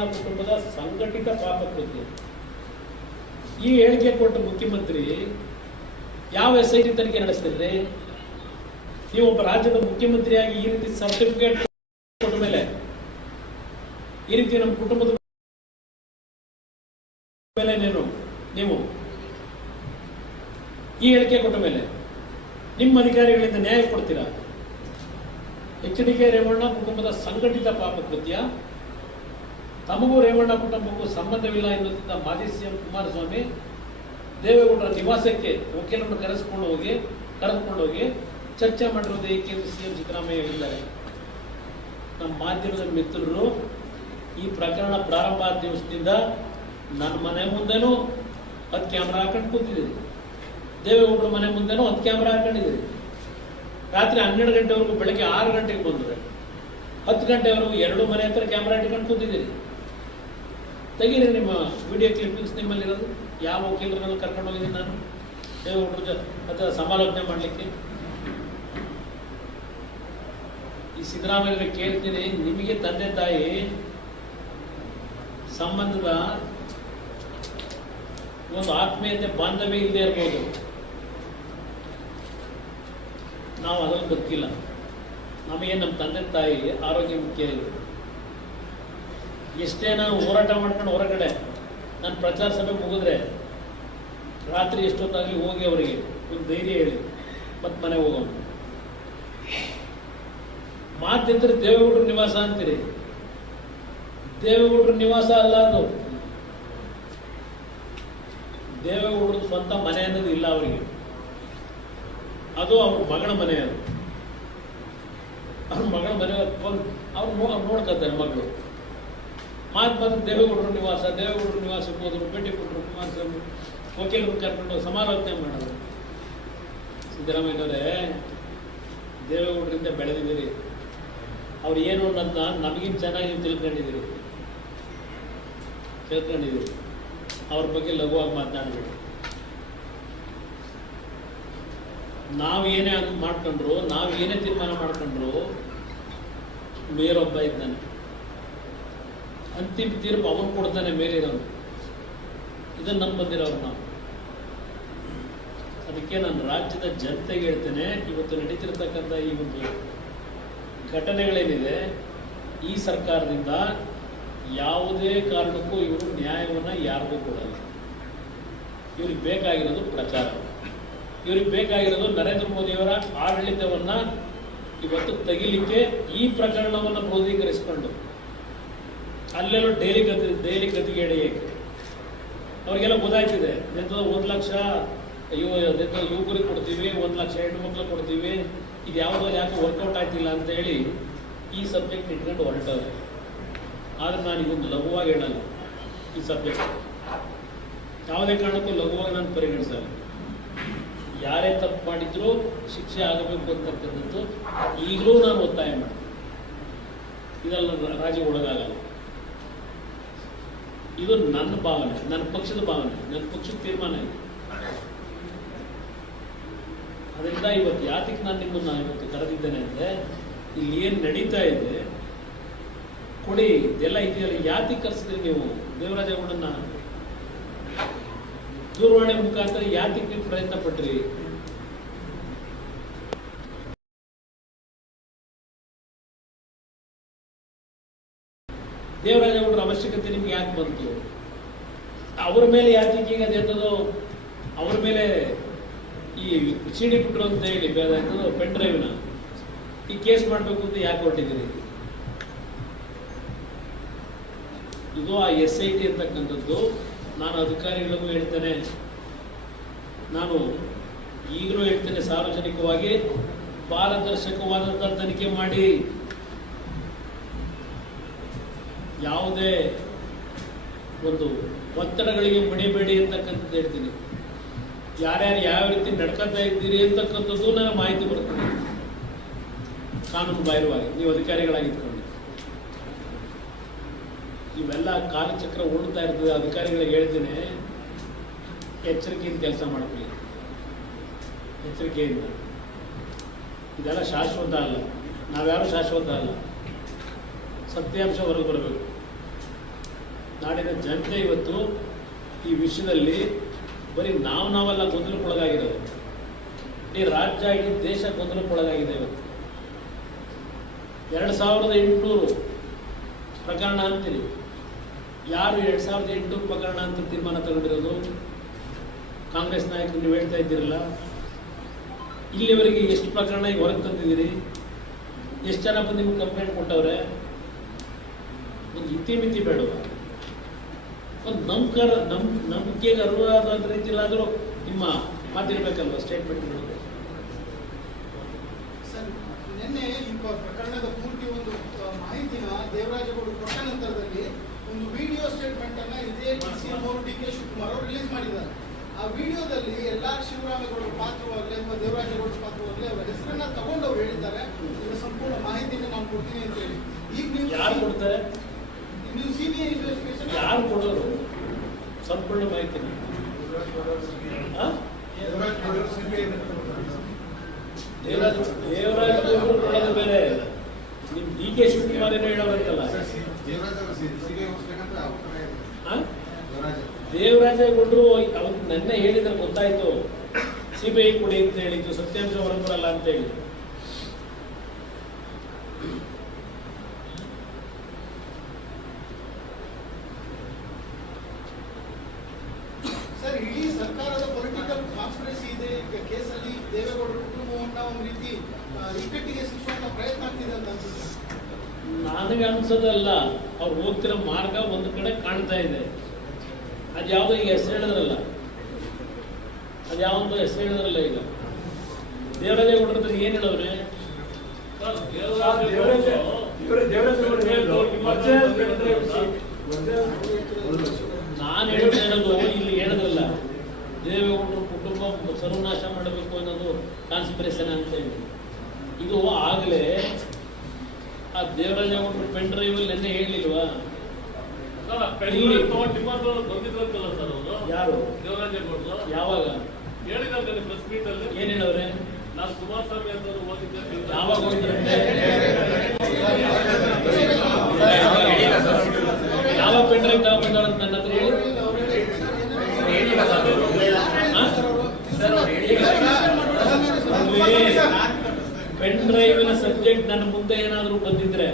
ರೇವಣ್ಣ ಕುಟುಂಬದ ಸಂಘಟಿತ ಪಾಪಕೃತ್ಯ ಈ ಹೇಳಿಕೆ ಕೊಟ್ಟ ಮುಖ್ಯಮಂತ್ರಿ ಯಾವ ಎಸ್ ಐ ಟಿ ತನಿಖೆ ನಡೆಸ್ತಿದ್ರಿ ನೀವು ಒಬ್ಬ ರಾಜ್ಯದ ಮುಖ್ಯಮಂತ್ರಿಯಾಗಿ ಈ ರೀತಿ ಸರ್ಟಿಫಿಕೇಟ್ ಕೊಟ್ಟ ಮೇಲೆ, ಈ ರೀತಿ ನಮ್ಮ ಕುಟುಂಬದ ಮೇಲೆ ನೀನು, ನೀವು ಈ ಹೇಳಿಕೆ ಕೊಟ್ಟ ಮೇಲೆ ನಿಮ್ಮ ಅಧಿಕಾರಿಗಳಿಂದ ನ್ಯಾಯ ಕೊಡ್ತೀರಾ? ಎಚ್ ಡಿ ಕೆ ರೇವಣ್ಣ ಕುಟುಂಬದ ಸಂಘಟಿತ ಪಾಪಕೃತ್ಯ ತಮಗೂ ರೇವಣ್ಣ ಕುಟುಂಬಕ್ಕೂ ಸಂಬಂಧವಿಲ್ಲ ಎನ್ನುತ್ತಿದ್ದ ಮಾಜಿ ಸಿಎಂ ಕುಮಾರಸ್ವಾಮಿ ದೇವೇಗೌಡರ ನಿವಾಸಕ್ಕೆ ವಕೀಲರನ್ನು ಕರೆಸಿಕೊಂಡು ಹೋಗಿ, ಕರೆದುಕೊಂಡು ಹೋಗಿ ಚರ್ಚೆ ಮಾಡಿರೋದು ಏಕೆ ಎಂದು ಸಿಎಂ ಸಿದ್ದರಾಮಯ್ಯ ಹೇಳಿದ್ದಾರೆ. ನಮ್ಮ ಮಾಧ್ಯಮದ ಮಿತ್ರರು, ಈ ಪ್ರಕರಣ ಪ್ರಾರಂಭ ಆದ ದಿವಸದಿಂದ ನನ್ನ ಮನೆ ಮುಂದೆನೂ ಹತ್ತು ಕ್ಯಾಮ್ರಾ ಹಾಕೊಂಡು ಕೂತಿದ್ದೀರಿ ದೇವೇಗೌಡರ ಮನೆ ಮುಂದೆನೂ ಹತ್ತು ಕ್ಯಾಮ್ರಾ ಹಾಕೊಂಡಿದ್ದೀರಿ ರಾತ್ರಿ ಹನ್ನೆರಡು ಗಂಟೆವರೆಗೂ ಬೆಳಗ್ಗೆ ಆರು ಗಂಟೆಗೆ ಬಂದರೆ ಹತ್ತು ಗಂಟೆವರೆಗೂ ಎರಡು ಮನೆ ಹತ್ರ ಕ್ಯಾಮ್ರಾ ಇಟ್ಕೊಂಡು ಕೂತಿದ್ದೀರಿ ತೆಗೀರಿ ನಿಮ್ಮ ವಿಡಿಯೋ ಕ್ಲಿಪ್ಪಿಂಗ್ಸ್ ನಿಮ್ಮಲ್ಲಿರೋದು. ಯಾವ ವಕೀಲರನ್ನು ಕರ್ಕೊಂಡು ಹೋಗಿದ್ದೀನಿ ನಾನು? ದೇವೇಗೌಡರ ಜೊತೆ ಅಥವಾ ಸಮಾಲೋಚನೆ ಮಾಡಲಿಕ್ಕೆ. ಈ ಸಿದ್ದರಾಮಯ್ಯ ಕೇಳ್ತೀನಿ, ನಿಮಗೆ ತಂದೆ ತಾಯಿ ಸಂಬಂಧದ ಒಂದು ಆತ್ಮೀಯತೆ, ಬಾಂಧವ್ಯ ಇಲ್ಲದೆ ಇರ್ಬೋದು. ನಾವು ಅದರಲ್ಲಿ ಬದುಕಿಲ್ಲ. ನಮಗೆ ನಮ್ಮ ತಂದೆ ತಾಯಿ ಆರೋಗ್ಯ ಮುಖ್ಯ ಇದೆ ಎಷ್ಟೇ ನಾನು ಹೋರಾಟ ಮಾಡ್ಕೊಂಡು ಹೊರಗಡೆ ನಾನು ಪ್ರಚಾರ ಸಭೆ ಮುಗಿದ್ರೆ ರಾತ್ರಿ ಎಷ್ಟೊತ್ತಾಗಲಿ ಹೋಗಿ ಅವರಿಗೆ ಒಂದು ಧೈರ್ಯ ಹೇಳಿ ಮತ್ತೆ ಮನೆ ಹೋಗೋಣ. ಮಾತಿದ್ರೆ ದೇವೇಗೌಡರ ನಿವಾಸ ಅಂತೀರಿ. ದೇವೇಗೌಡರ ನಿವಾಸ ಅಲ್ಲ ಅದು. ದೇವೇಗೌಡರ ಸ್ವಂತ ಮನೆ ಅನ್ನೋದು ಇಲ್ಲ ಅವರಿಗೆ. ಅದು ಅವ್ರ ಮಗಳ ಮನೆ ಅದು. ಅವ್ರ ಮಗಳ ಮನೆ ಅವ್ರು ನೋಡ್ಕೊತಾರೆ ಮಗಳು. ಮಾತು ಬಂದು ದೇವೇಗೌಡರ ನಿವಾಸ, ದೇವೇಗೌಡರ ನಿವಾಸಕ್ಕೆ ಹೋದರು, ಭೇಟಿ ಕೊಟ್ಟರು ಕುಮಾರಸ್ವಾಮಿ ವಕೀಲರು ಕರ್ಕೊಂಡು ಸಮಾಲೋಚನೆ ಮಾಡೋದು ಸಿದ್ದರಾಮಯ್ಯನವರೇ ದೇವೇಗೌಡರಿಂದ ಬೆಳೆದಿದ್ದೀರಿ. ಅವ್ರು ಏನು ಅನ್ನೋದನ್ನ ನಮಗಿಂತ ಚೆನ್ನಾಗಿ ತಿಳ್ಕೊಂಡಿದ್ದೀರಿ. ತಿಳ್ಕೊಂಡಿದ್ದೀರಿ. ಅವ್ರ ಬಗ್ಗೆ ಲಘುವಾಗಿ ಮಾತನಾಡಬೇಡಿ. ನಾವು ಏನೇ ಅದು ಮಾಡ್ಕೊಂಡ್ರು, ನಾವು ಏನೇ ತೀರ್ಮಾನ ಮಾಡ್ಕೊಂಡ್ರು, ಮೇರೊಬ್ಬ ಇದ್ದಾನೆ. ಅಂತಿಮ ತೀರ್ಪು ಅವನು ಕೊಡ್ತಾನೆ ಮೇಲಿರೋನು ಇದನ್ನು ನಂಬಂದಿರೋರು ಬಂದಿರೋರು ನಾವು. ಅದಕ್ಕೆ ನಾನು ರಾಜ್ಯದ ಜನತೆಗೆ ಹೇಳ್ತೇನೆ, ಇವತ್ತು ನಡೀತಿರ್ತಕ್ಕಂಥ ಈ ಒಂದು ಘಟನೆಗಳೇನಿದೆ, ಈ ಸರ್ಕಾರದಿಂದ ಯಾವುದೇ ಕಾರಣಕ್ಕೂ ಇವರು ನ್ಯಾಯವನ್ನು ಯಾರಿಗೂ ಕೊಡಲ್ಲ. ಇವ್ರಿಗೆ ಬೇಕಾಗಿರೋದು ಪ್ರಚಾರ. ಇವ್ರಿಗೆ ಬೇಕಾಗಿರೋದು ನರೇಂದ್ರ ಮೋದಿಯವರ ಆಡಳಿತವನ್ನು ಇವತ್ತು ತೆಗಿಲಿಕ್ಕೆ ಈ ಪ್ರಕರಣವನ್ನು ಕ್ರೋಧೀಕರಿಸಿಕೊಂಡು ಅಲ್ಲೆಲ್ಲೋ ಡೈಲಿ ಗತಿ ಡೈಲಿ ಗತಿಗೇಡಿ. ಅವ್ರಿಗೆಲ್ಲ ಗೊತ್ತಾಯ್ತಿದೆ. ಎಂಥದ್ದು ಒಂದು ಲಕ್ಷ ಎಂಥದ್ದು ಯುವಕರಿಗೆ ಕೊಡ್ತೀವಿ, ಒಂದು ಲಕ್ಷ ಹೆಣ್ಣು ಮಕ್ಳಿಗೆ ಕೊಡ್ತೀವಿ. ಇದು ಯಾವುದೋ ಯಾಕೆ ವರ್ಕೌಟ್ ಆಗ್ತಿಲ್ಲ ಅಂತ ಹೇಳಿ ಈ ಸಬ್ಜೆಕ್ಟ್ ಇಟ್ಕೊಂಡು ಹೊರಟವ್ರೆ. ಆದರೆ ನಾನು ಇದನ್ನು ಲಘುವಾಗಿ ಹೇಳಲ್ಲ ಈ ಸಬ್ಜೆಕ್ಟ್ ಯಾವುದೇ ಕಾರಣಕ್ಕೂ ಲಘುವಾಗಿ ನಾನು ಪರಿಗಣಿಸಲ್ಲ. ಯಾರೇ ತಪ್ಪು ಮಾಡಿದ್ರು ಶಿಕ್ಷೆ ಆಗಬೇಕು ಅಂತಕ್ಕಂಥದ್ದು ಈಗಲೂ ನಾನು ಒತ್ತಾಯ ಮಾಡ್ತೀನಿ. ಇದೆಲ್ಲ ರಾಜಿ ಒಳಗಾಗಲ್ಲ. ಇದು ನನ್ನ ಭಾವನೆ, ನನ್ನ ಪಕ್ಷದ ಭಾವನೆ, ನನ್ನ ಪಕ್ಷದ ತೀರ್ಮಾನ ಇದೆ. ಅದರಿಂದ ಇವತ್ತು ಯಾತಕ್ಕೆ ನಾನು ನಿಮ್ಮನ್ನ ಇವತ್ತು ಕರೆದಿದ್ದೇನೆ ಅಂದರೆ, ಇಲ್ಲಿ ಏನು ನಡೀತಾ ಇದೆ, ಕೊಡಿ, ಇದೆಲ್ಲ ಇದೆಯಲ್ಲ ಯಾತಕ್ಕೆ ಕರೆಸಿದ್ರಿ ನೀವು? ದೇವರಾಜೇಗೌಡನ್ನ ದೂರವಾಣಿ ಮುಖಾಂತರ ಯಾತಕ್ಕೆ ನೀವು ಪ್ರಯತ್ನ ಪಟ್ರಿ? ದೇವರಾಜೇಗೌಡರ ಅವಶ್ಯಕತೆ ನಿಮ್ಗೆ ಯಾಕೆ ಬಂತು? ಅವ್ರ ಮೇಲೆ ಯಾಕೆ ಈಗ ಅದೆಂಥದ್ದು ಅವ್ರ ಮೇಲೆ ಈ ಸಿಡಿ ಬಿಟ್ರು ಅಂತ ಹೇಳಿ ಪೆನ್ ಡ್ರೈವ್ನ ಈ ಕೇಸ್ ಮಾಡಬೇಕು ಅಂತ ಯಾಕೆ ಹೊರಟಿದ್ದೀರಿ? ಇದು ಆ ಎಸ್ ಐ ಟಿ ಅಂತಕ್ಕಂಥದ್ದು. ನಾನು ಅಧಿಕಾರಿಗಳಿಗೂ ಹೇಳ್ತೇನೆ. ನಾನು ಈಗಲೂ ಹೇಳ್ತೇನೆ ಸಾರ್ವಜನಿಕವಾಗಿ ಪಾರದರ್ಶಕವಾದಂಥ ತನಿಖೆ ಮಾಡಿ. ಯಾವುದೇ ಒಂದು ಒತ್ತಡಗಳಿಗೆ ಮಣಿಬೇಡಿ ಅಂತಕ್ಕಂಥದ್ದು ಹೇಳ್ತೀನಿ. ಯಾರ್ಯಾರು ಯಾವ ರೀತಿ ನಡ್ಕೊತಾ ಇದ್ದೀರಿ ಅಂತಕ್ಕಂಥದ್ದು ನನಗೆ ಮಾಹಿತಿ ಬರ್ತದೆ. ಕಾನೂನು ಬಾಹಿರವಾಗಿ, ನೀವು ಅಧಿಕಾರಿಗಳಾಗಿದ್ಕೊಂಡು ಇವೆಲ್ಲ ಕಾಲಚಕ್ರ ಓಡ್ತಾ ಇರ್ತದೆ. ಅಧಿಕಾರಿಗಳಿಗೆ ಹೇಳ್ತೀನಿ, ಎಚ್ಚರಿಕೆಯಿಂದ ಕೆಲಸ ಮಾಡ್ಕೊಳ್ಳಿ. ಎಚ್ಚರಿಕೆಯಿಂದ. ಇದೆಲ್ಲ ಶಾಶ್ವತ ಅಲ್ಲ. ನಾವ್ಯಾರು ಶಾಶ್ವತ ಅಲ್ಲ. ಸತ್ಯಾಂಶ ಹೊರಗೆ ಬರಬೇಕು. ನಾಡಿನ ಜನತೆ ಇವತ್ತು ಈ ವಿಷಯದಲ್ಲಿ ಬರೀ ನಾವು ನಾವೆಲ್ಲ ಗೊಂದಲಕ್ಕೊಳಗಾಗಿರೋದು ಇಡೀ ರಾಜ್ಯ, ಇಡೀ ದೇಶ ಗೊಂದಲಕ್ಕೊಳಗಾಗಿದೆ ಇವತ್ತು. ಎರಡು ಸಾವಿರದ ಎಂಟುನೂರು ಪ್ರಕರಣ ಅಂತೀರಿ. ಯಾರು ಎರಡು ಸಾವಿರದ ಎಂಟುನೂರು ಪ್ರಕರಣ ಅಂತ ತೀರ್ಮಾನ ತಗೊಂಡಿರೋದು? ಕಾಂಗ್ರೆಸ್ ನಾಯಕರು ನೀವು ಹೇಳ್ತಾ ಇದ್ದೀರಲ್ಲ. ಇಲ್ಲಿವರೆಗೆ ಎಷ್ಟು ಪ್ರಕರಣ ಈಗ ಹೊರಗೆ ತಂದಿದ್ದೀರಿ? ಎಷ್ಟು ಜನ ಬಂದು ನಿಮ್ಗೆ ಕಂಪ್ಲೇಂಟ್ ಕೊಟ್ಟವ್ರೆ? ಒಂದು ಇತಿಮಿತಿ ಬೇಡವಾ? ಒಂದು ನಂಬಿಕೆ ನಮ್ ನಂಬಿಕೆಗೆ ಅರ್ಹವಾದ ರೀತಿಯಲ್ಲಾದರೂ ನಿಮ್ಮ ಮಾತಿರಬೇಕಲ್ವ ಸ್ಟೇಟ್ಮೆಂಟ್ ಸರ್ ನಿನ್ನೆ ಈ ಪ್ರಕರಣದ ಪೂರ್ತಿ ಒಂದು ಮಾಹಿತಿನ ದೇವರಾಜಗೌಡ ಕೊಟ್ಟ ನಂತರದಲ್ಲಿ ಒಂದು ವಿಡಿಯೋ ಸ್ಟೇಟ್ಮೆಂಟ್ ಅನ್ನ ಇದೇ ಡಿ ಸಿ ಎಂ ಅವರು ಡಿ ಕೆ ಶಿವಕುಮಾರ್ ಅವರು ರಿಲೀಸ್ ಮಾಡಿದ್ದಾರೆ. ಆ ವಿಡಿಯೋದಲ್ಲಿ ಎಲ್ಲಾ ಶಿವರಾಮೇಗೌಡ ಪಾತ್ರವಾಗಲಿ ಅಥವಾ ದೇವರಾಜಗೌಡ ಪಾತ್ರವಾಗಲಿ ಅವರ ಹೆಸರನ್ನ ತಗೊಂಡು ಅವ್ರು ಹೇಳಿದ್ದಾರೆ. ಇದರ ಸಂಪೂರ್ಣ ಮಾಹಿತಿಯನ್ನು ನಾನು ಕೊಡ್ತೀನಿ ಅಂತ ಹೇಳಿ. ಈಗ ನೀವು ಯಾರು ಕೊಡ್ತಾರೆ? ಯಾರು ಕೊಡೋರು? ಸಂಪೂರ್ಣ ಮಾಹಿತಿ ದೇವರಾಜ ದೇವರಾಜ ಗೌಡ್ರು ಕೊಡೋದು ಬೇರೆ. ನಿಮ್ ಡಿ ಕೆ ಶಿವಕುಮಾರ್ ಏನೋ ಹೇಳಬೇಕಲ್ಲ ಆ? ದೇವರಾಜೇಗೌಡರು ಅವ್ರು. ನೆನ್ನೆ ಹೇಳಿದ್ರೆ ಗೊತ್ತಾಯ್ತು. ಸಿಬಿಐ ಕೊಡಿ ಅಂತ ಹೇಳಿದ್ದು ಸತ್ಯಾಂಶ ಹೊರಬರಲ್ಲ ಅಂತ ಹೇಳಿ ಸರ್ ಇಡೀ ಸರ್ಕಾರದ ಪೊಲಿಟಿಕಲ್ ಕಾನ್ಸ್ಪಿರಸಿ ಇದೆ ಈಗ ಕೇಸಲ್ಲಿ ದೇವೇಗೌಡರ ಕುಟುಂಬವನ್ನ ಒಂದು ರೀತಿ ಆ, ಇಕ್ಕಟ್ಟಿಗೆ ಸಿಕ್ಕುವಂತ ಪ್ರಯತ್ನ ಆಗ್ತಿದೆ ಅಂತ ಅನ್ಸುತ್ತೆ ನನಗೆ ಅನ್ಸೋದಲ್ಲ ಅವ್ರು ಹೋಗ್ತಿರೋ ಮಾರ್ಗ ಒಂದು ಕಡೆ ಕಾಣ್ತಾ ಇದೆ. ಅದು ಯಾವುದೋ ಈಗ ಹೆಸರು ಹೇಳಿದ್ರಲ್ಲ. ಅದು ಹೆಸರು ಹೇಳಿದ್ರಲ್ಲ ಈಗ ದೇವರಾಜೇಗೌಡರ ಹತ್ರ ಏನು ಹೇಳವ್ರೆ ನಾನು ಹೇಳ್ತಾ ಇರೋದು ಇಲ್ಲಿ ಹೇಳಿದ್ರಲ್ಲ ದೇವೇಗೌಡರ ಕುಟುಂಬ ಸರ್ವನಾಶ ಮಾಡಬೇಕು ಅನ್ನೋದು ಕಾನ್ಸ್ಪಿರೇಷನ್ ಅಂತ ಹೇಳಿ ಇದು ಆಗಲೇ ಆ ದೇವರಾಜೇಗೌಡರು ಪೆನ್ ಡ್ರೈವಲ್ಲಿ ನೆನ್ನೆ ಹೇಳಿಲ್ವಾ ಯಾರು ದೇವರಾಜೇಗೌಡರು ಯಾವಾಗ ಹೇಳಿದಂತೆ ಪ್ರೆಸ್ ಮೀಟ್ ಅಲ್ಲಿ ಏನ್ ಹೇಳವ್ರೆ ನಾನು ಕುಮಾರಸ್ವಾಮಿ ಅಂತ ಓದಿದ್ದೆ ಯಾವಾಗ ಹೋಗಿದ್ರಂತೆ ಯಾವ ಪೆನ್ ಡ್ರೈವ್ ತಗೊಂಡ್ಬಂದಾರಂತ ನನ್ನ ಹತ್ರ ಹೇಳಿ ಪೆನ್ ಡ್ರೈವಿನ ಸಬ್ಜೆಕ್ಟ್ ನನ್ನ ಮುಂದೆ ಏನಾದರೂ ಬಂದಿದ್ರೆ